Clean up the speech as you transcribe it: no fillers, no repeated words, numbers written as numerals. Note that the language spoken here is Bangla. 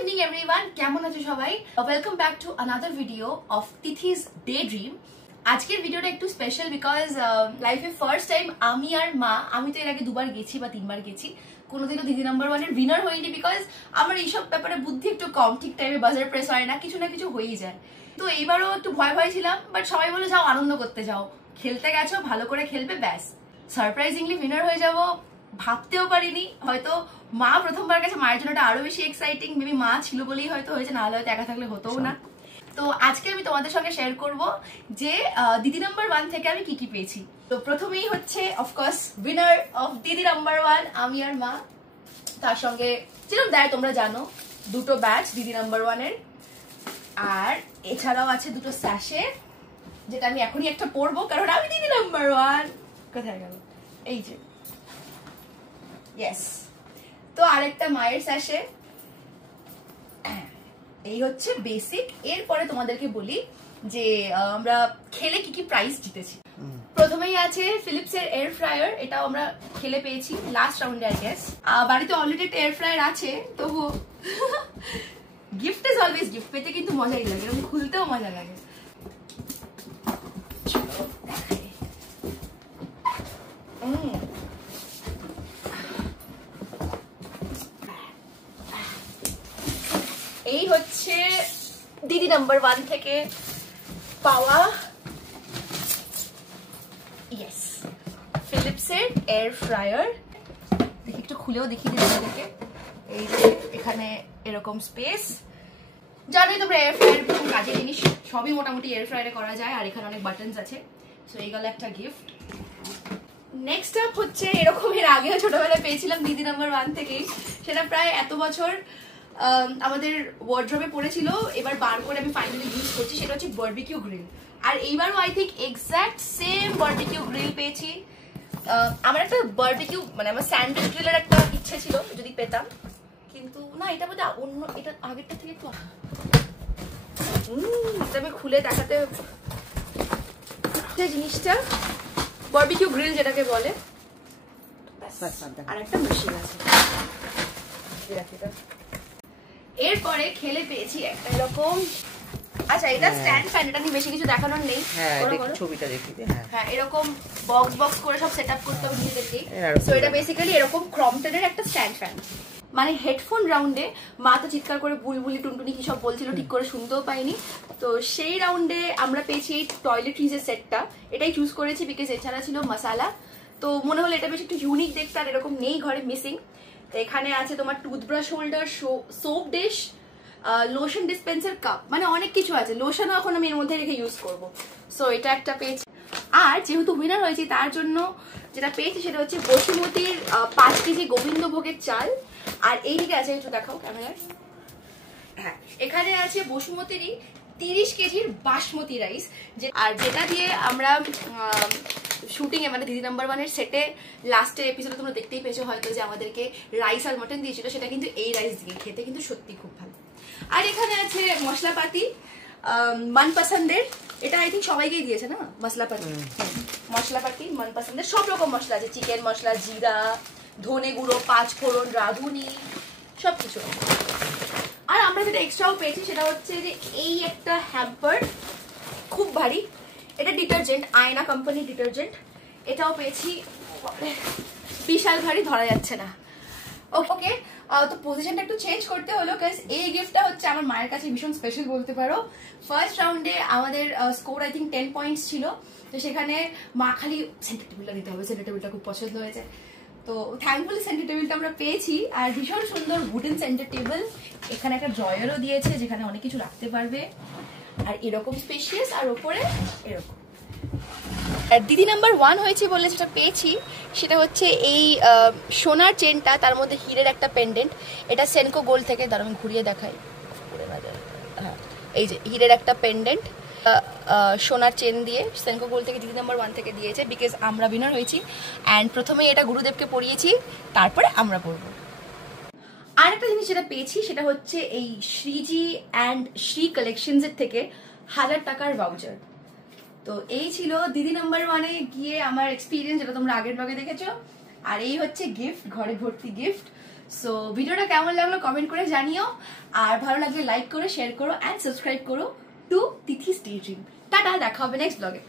ইভিনিং এভরিওয়ান, কেমন আছো সবাই? Welcome back to another video of তিথিস day dream. আজকের ভিডিওটা একটু স্পেশাল বিকজ লাইফে ফার্স্ট টাইম আমি আর মা, আমি তো এর আগে 2বার গেছি বা 3বার গেছি, কোনোদিনও দিদি নাম্বার ওয়ানের উইনার হয়নি বিকজ আমার এইসব ব্যাপারে বুদ্ধি একটু কম, ঠিক টাইমে বাজার প্রেস হয় না, কিছু না কিছু হয়েই যায়। তো এইবারও একটু ভয় ভয় ছিলাম, বাট সবাই বলে যাও আনন্দ করতে যাও, খেলতে গেছো ভালো করে খেলবে, ব্যাস। সারপ্রাইজিংলি উইনার হয়ে যাবো ভাবতেও পারিনি। হয়তো মা প্রথমবার গেছে, মায়ের জন্য আরো বেশি এক্সাইটিং, মেবি মা ছিল বলেই হয়তো হয়েছে, নাহলে হয়তো একা থাকলে হতোও না। তো আজকে আমি তোমাদের সঙ্গে শেয়ার করব যে দিদি নাম্বার 1 থেকে আমি কি কি পেয়েছি। তো প্রথমেই হচ্ছে অফকোর্স উইনার অফ দিদি নাম্বার 1 আমি আর মা। তার সঙ্গে যেরকম দেয় তোমরা জানো, 2টো ব্যাচ দিদি নাম্বার 1 এর, আর এছাড়াও আছে 2টো স্যাশে, যেটা আমি এখনই একটা পরবো কারণ আমি দিদি নাম্বার 1। কোথায় গেল? এই যে, ইয়েস। তো আরেকটা মায়ের স্যাশে। এই হচ্ছে বেসিক। এরপরে তোমাদেরকে বলি যে আমরা খেলে কি কি প্রাইজ জিতেছি। প্রথমেই আছে ফিলিপস এর এয়ার ফ্রায়ার, এটাও আমরা খেলে পেয়েছি লাস্ট রাউন্ডে আই গেস। বাড়িতে অলরেডি একটা এয়ার ফ্রায়ার আছে, তবু গিফট ইজ অলওয়েজ গিফট, পেতে কিন্তু মজাই লাগে, এরকম খুলতেও মজা লাগে। এই হচ্ছে দিদি নাম্বার 1 থেকে পাওয়া ইয়েস ফিলিপস এর এয়ার ফ্রায়ার। দেখি একটু খুলেও দেখিয়ে দিই তোমাদেরকে। এই যে এখানে এরকম স্পেস, জানোই তোমরা এয়ার ফ্রায়ার ভীষণ কাজের জিনিস, সবই মোটামুটি এয়ার ফ্রায়ারে করা যায়, আর এখানে অনেক বাটনস আছে। সো এই গেল একটা গিফট। নেক্সট আপ হচ্ছে এরকম, এর আগেও ছোটবেলায় পেয়েছিলাম দিদি নাম্বার 1 থেকেই, সেটা প্রায় এত বছর আমাদের ওয়ার্ড্রবে পড়েছিল, এবার বার করে আমি ফাইনালি ইউজ করছি। সেটা হচ্ছে বারবিকিউ গ্রিল, আর এইবারও I think exact same barbecue grill পেয়েছি। আমার একটা বারবিকিউ মানে আমার স্যান্ডউইচ গ্রিলের একটা ইচ্ছে ছিল যদি পেতাম, কিন্তু না, এটা বোধ হয় অন্য, এটা আগেরটা থেকে একটু এটা আমি খুলে দেখাতে, জিনিসটা বারবিকিউ গ্রিল যেটাকে বলে, আর একটা মেশিন আছে। এরপরে খেলে পেয়েছি একটা এরকম, আচ্ছা এটা স্ট্যান্ড ফ্যান, এটা নিয়ে বেশি কিছু দেখানোর নেই, ছবিটা দেখি। হ্যাঁ এরকম বক্স বক্স করে সব সেটআপ করতে হবে নিজেদেরকে। সো এটা বেসিক্যালি এরকম ক্রম্পটনের একটা স্ট্যান্ড ফ্যান। মানে হেডফোন রাউন্ডে মা তো চিৎকার করে বুলবুলি টুনটুনি কি সব বলছিল, ঠিক করে শুনতেও পাইনি। তো সেই রাউন্ডে আমরা পেয়েছি এই টয়লেট্রিজের সেটটা, এটাই চুজ করেছি বিকজ এছাড়া ছিল মশালা। তো মনে হলো এটা বেশ একটু ইউনিক দেখতে, আর এরকম নেই ঘরে, মিসিং। তো এখানে আছে তোমার toothbrush holder, soap dish, lotion dispenser, cup, মানে অনেক কিছু আছে। লোশনও এখন আমি এর মধ্যে রেখে ইউজ করবো। সো এটা একটা পেয়েছি। আর যেহেতু উইনার হয়েছি তার জন্য যেটা পেয়েছি সেটা হচ্ছে বসুমতির 5 কেজি গোবিন্দভোগের চাল। আর এইদিকে আছে, একটু দেখাও ক্যামেরার, হ্যাঁ এখানে আছে বসুমতিরই 30 কেজির বাসমতি রাইস, আর যেটা দিয়ে আমরা শুটিং এ মানে দিদি নাম্বার 1 এর সেটে লাস্টের এপিসোডে তোমরা দেখতেই পেয়েছো হয়তো যে আমাদেরকে রাইস আর মটন দিয়েছিল, সেটা কিন্তু এই রাইস দিয়ে খেতে কিন্তু সত্যি খুব ভালো। আর এখানে আছে মশলাপাতি মনপসন্দের, এটা আই থিঙ্ক সবাইকেই দিয়েছে না মশলাপাতি মনপসন্দের, সব রকম মশলা আছে, চিকেন মশলা, জিরা, ধনে গুঁড়ো, 5 ফোড়ন, রাঁধুনি, সবকিছু। আর আমরা যেটা এক্সট্রাও পেয়েছি সেটা হচ্ছে যে এই একটা হ্যাম্পার, খুব ভারী, এটা ডিটারজেন্ট, আয়না কোম্পানির ডিটারজেন্ট, এটাও পেয়েছি, বিশাল ভারী, ধরা যাচ্ছে না। ওকে, তো পজিশনটা একটু চেঞ্জ করতে হলো কারণ এই গিফটটা হচ্ছে আমার মায়ের কাছে ভীষণ স্পেশাল বলতে পারো। ফার্স্ট রাউন্ডে আমাদের স্কোর আই থিঙ্ক 10 পয়েন্টস ছিল, তো সেখানে মা খালি সেন্টার টেবিলটা দিতে হবে, সেন্টার টেবিলটা খুব পছন্দ হয়েছে। তো থ্যাঙ্কফুলি সেন্টার টেবিলটা আমরা পেয়েছি, আর ভীষণ সুন্দর উডেন সেন্টার টেবিল। এখানে একটা ড্রয়ারও দিয়েছে যেখানে অনেক কিছু রাখতে পারবে, আর এরকম স্পেশিয়াস, আর ওপরে এরকম। দিদি নাম্বার 1 হয়েছে বলে যেটা পেয়েছি সেটা হচ্ছে এই সোনার চেনটা, তার মধ্যে হিরের একটা পেন্ডেন্ট, এটা সেনকো গোল্ড থেকে, দাঁড়া আমি ঘুরিয়ে দেখাই, হ্যাঁ এই যে হিরের একটা পেন্ডেন্ট সোনার চেন দিয়ে সেনকো গোল্ড থেকে দিদি নাম্বার 1 থেকে দিয়েছে, বিকজ আমরা উইনার হয়েছি। অ্যান্ড প্রথমেই এটা গুরুদেবকে পরিয়েছি, তারপরে আমরা পরবো। আর একটা জিনিস যেটা পেয়েছি সেটা হচ্ছে এই শ্রীজি অ্যান্ড শ্রী কালেকশনস এর থেকে 1000 টাকার ভাউচার। তো এই ছিল দিদি নাম্বার 1 এ গিয়ে আমার এক্সপিরিয়েন্স, যেটা তোমরা আগের ভাগে দেখেছো। আর এই হচ্ছে গিফট, ঘরে ভর্তি গিফট। সো ভিডিওটা কেমন লাগলো কমেন্ট করে জানিও, আর ভালো লাগলে লাইক করো, শেয়ার করো অ্যান্ড সাবস্ক্রাইব করো টু তিথিস ডেড্রিম। টাটা, দেখা হবে নেক্সট ব্লগে।